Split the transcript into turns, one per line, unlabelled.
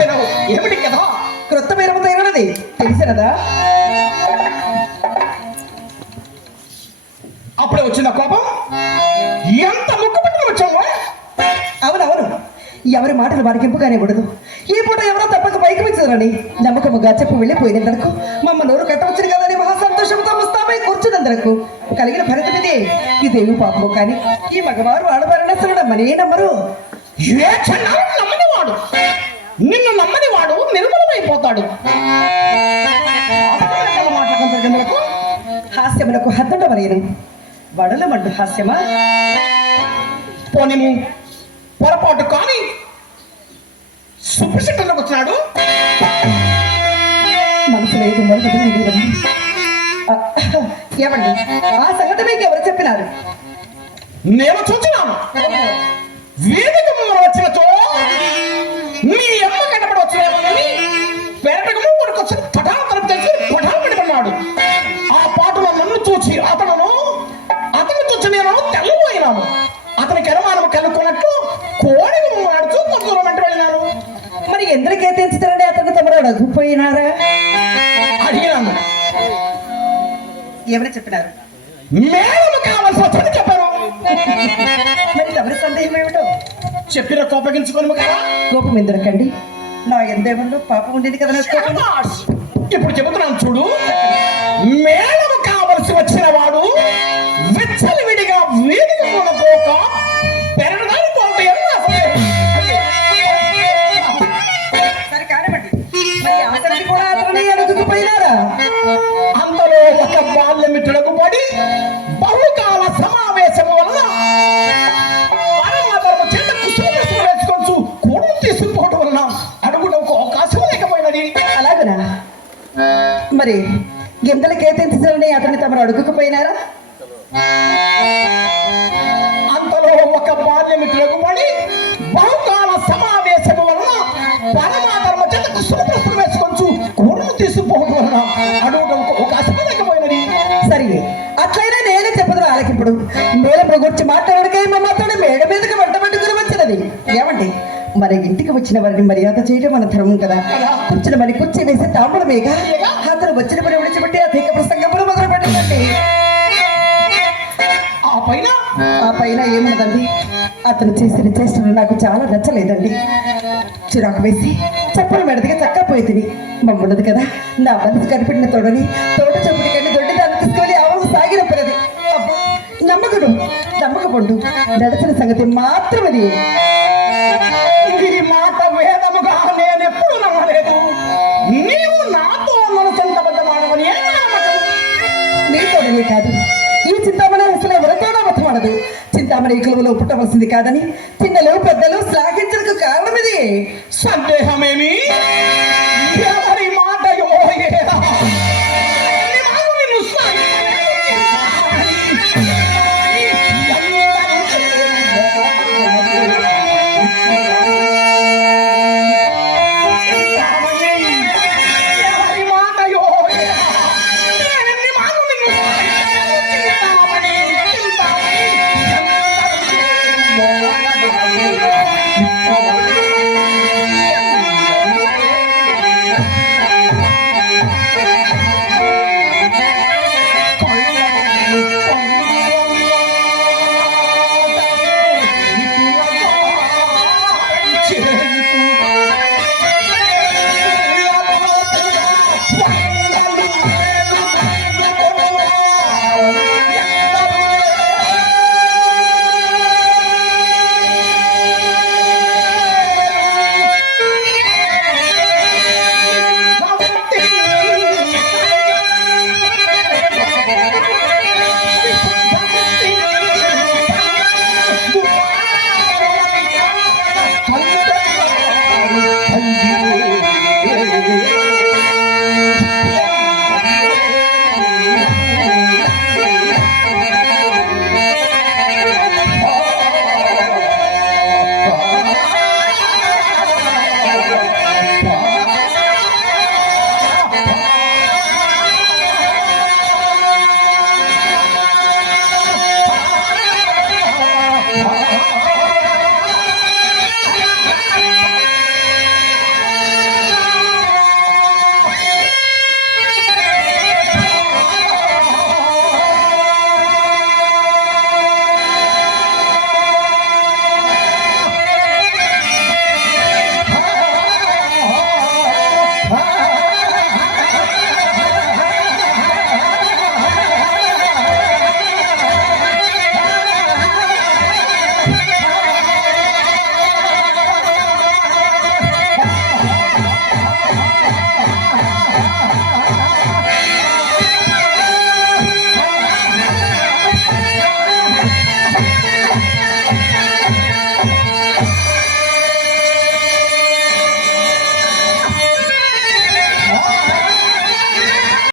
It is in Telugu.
మర్చిపోయినావు ఏమిటి కదా క్రొత్త మెరమతైనది తెలిసినదా? అప్పుడే వచ్చిన కోపం? ఎంత ముక్కుపట్టుకుని వచ్చావు
అవునవును. ఎవరి మాటలు వారికింపుగానే ఉండదు. ఈ పూట ఎవరో తప్పక పైకి పెంచదరని నమ్మకముగా చెప్పు వెళ్ళిపోయినందుకు మమ్మ నోరు కట్టవచ్చును కదని మహాసంతోషంతో ముస్తాపై కూర్చున్నందుకు కలిగిన ఫలితం ఇదే ఇదేమి పాపము కానీ ఈ మగవారు ఆడవారిని అసలు నమ్మనే నమ్మరు.
ఏ క్షణం నమ్మని వాడు నిన్ను నమ్మని వాడు నిర్మలమైపోతాడు. హాస్యములకు మాట వడల
హాస్యమునకు వడలమండు హాస్యమా?
పోనీ పొరపాటు కానీ సుప్రసిద్ధంలోకి వచ్చినాడు.
మనసు లేదు మొదటి ఆ, ఏమండి? ఆ సంగతి మీకు ఎవరు చెప్పినారు?
నేను చూచినాను. వేదిక
వచ్చిన అడగపోయినారా
అడిగినాను.
ఎవరు చెప్పినారు?
మేడం కావాల్సి వచ్చని చెప్పాను
మరి తమరి సందేహం ఏమిటో?
చెప్పిన కోపగించుకొని కదా
కోపం ఎందుకండి నా ఎందేముందో పాపం ఉండేది కదా!
ఇప్పుడు చెబుతున్నాను చూడు.
మరి గిందలకే తెచ్చుతారని అతన్ని తమరు అడుగుకుపోయినారా?
అంతలో ఒక బాల్యమిత్రులకు పడి బహుకాల సమావేశము వలన పరమాధర్మ చేత కుసుమప్రస్తులు వేసుకొచ్చు కూరను తీసుకుపోవడం వలన అడుగుటకు ఒక అసమతకపోయినది
సరే అట్లయినా నేనే చెప్పదు ఆలకిప్పుడు మేడం గురించి మాట్లాడకే మా మాతోడు మేడ మీదకి వంట పట్టుకుని వచ్చినది. ఏమండి? మరి ఇంటికి వచ్చిన వారిని మర్యాద చేయడం మన ధర్మం కదా. కూర్చుని మరి కూర్చొని వేసి తాంబూలమేగా? అతను వచ్చిన పని విడిచిపెట్టి అధిక ప్రసంగములు మొదలు పెట్టండి
ఆ పైన?
ఆ పైన ఏమున్నదండి అతను చేసిన చేష్టలు నాకు చాలా నచ్చలేదండి. చిరాకు వేసి చెప్పలు మెడదిగా చక్క పోయింది మమ్మున్నది కదా నా మనసు కనిపెట్టిన తోడని తోట చెప్పుటి కంటే దొడ్డి దాన్ని తీసుకొని అవరు సాగినప్పుడు నమ్మకుడు నమ్మకపోండు. నడచిన సంగతి మాత్రమది నీతోడనే కాదు. ఈ చింతామణి అసలు ఎవరితోనో అబద్ధమాడదు చింతామణి ఈ కులంలో పుట్టవలసింది కాదని చిన్నలు పెద్దలు శ్లాఘించడానికి కారణం ఇది.
సందేహమేమి? Thank you.